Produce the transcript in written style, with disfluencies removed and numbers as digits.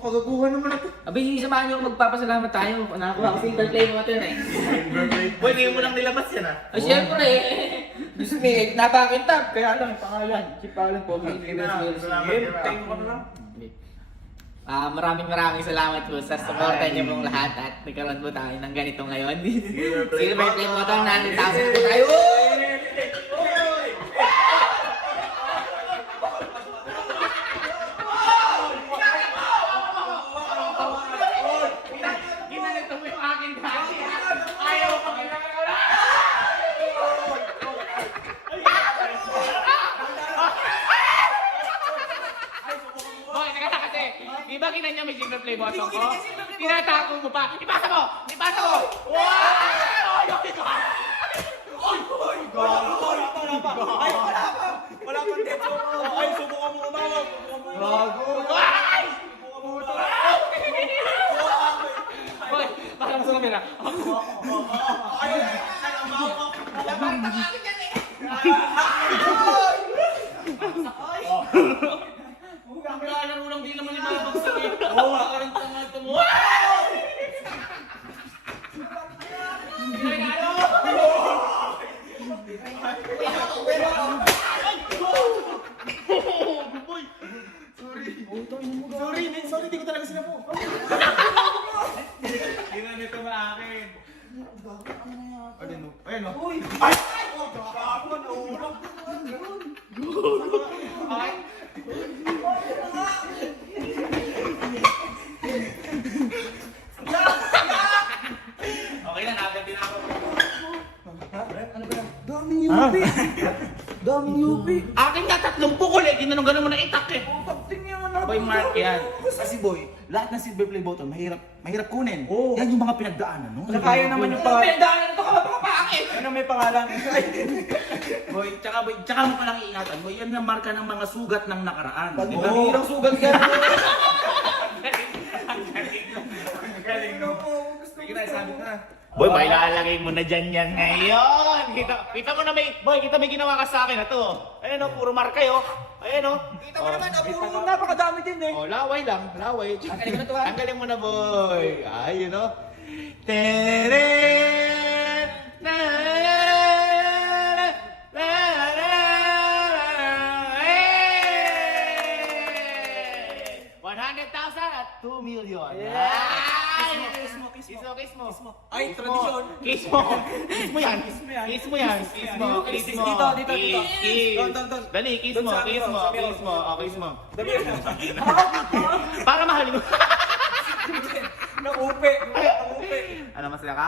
kagaguhan naman ito. Abay, samahan niyo kung magpapasalamat tayo. Nakakuha kasi yung play mo natin eh. Boy, ngayon mo lang nilabas yan ah. Ay, syempre eh. Diyos me, napakintab. Kaya lang, yung pangalan. Si pangalan po. Thank you na. Maraming salamat po sa suporta niyo pong lahat at nagkaroon po tayo ng ganito ngayon. Silver Play mo ito, 9,000 po tayo. Ginanito mo yung akin dati. Ayaw ko Boy, teka na kasi. Di ba kinanya may silver play button ko? Tinatago mo pa. Ipasa mo! Ipasa mo! Wow! Wala pa dito. Ay, subukan mo umawag. Gago. Ay! Boy, parang sa kamera. Ay, ang bawa. Parang tangakit yan eh. Ang galang ulang di naman yung mga bagsak eh. Oo, parang tangakit mo. Sorry, di ko talaga sinapo. Ginanito ba akin? Ayun o. Uy! Ay! Gago, naulog. Ay! Okay na, agad din ako. Ano ba yan? Daming UP! Daming UP! Akin nga 3 pukul eh, ginanong-ganon mo na itak eh. Tingnan mo na. Boy, mark yan. Kasi boy, lahat ng silver play button mahirap kunin. Oo. Yan yung mga pinagdaanan, no? Kaya naman yung Ito, pinagdaanan ito ka mapapakit. Ano may pangalan? Boy, tsaka mo palang iingatan. Boy, yan yung marka ng mga sugat ng nakaraan. Pag Di ba? mahirang sugat ka. Galing, no? Sige na, sabi ko na. Boy, may lalagay mo na dyan yan ngayon. Kita mo na boy, kita may ginawa ka sa akin na to. Ayan o, puro marka yun. Ayan o. Kita mo naman, puro napakadami din eh. Oh, laway lang, laway. Tanggalin mo na to, ha? Tanggalin mo na, boy. Ay, you know. Teren! Na, na, na, na, na, hey! 100,000 at 2 million. Ay! Kiss mo. Ay, tradisyon. Kiss mo yan. Kiss mo yan. Dito. Doon. Dali, kiss Doon mo. sa Kiss ano, mo. sa Kiss mo. Oh, kiss mo. Dali. Para mahalin mo. Naupe. Ano, masaya ka?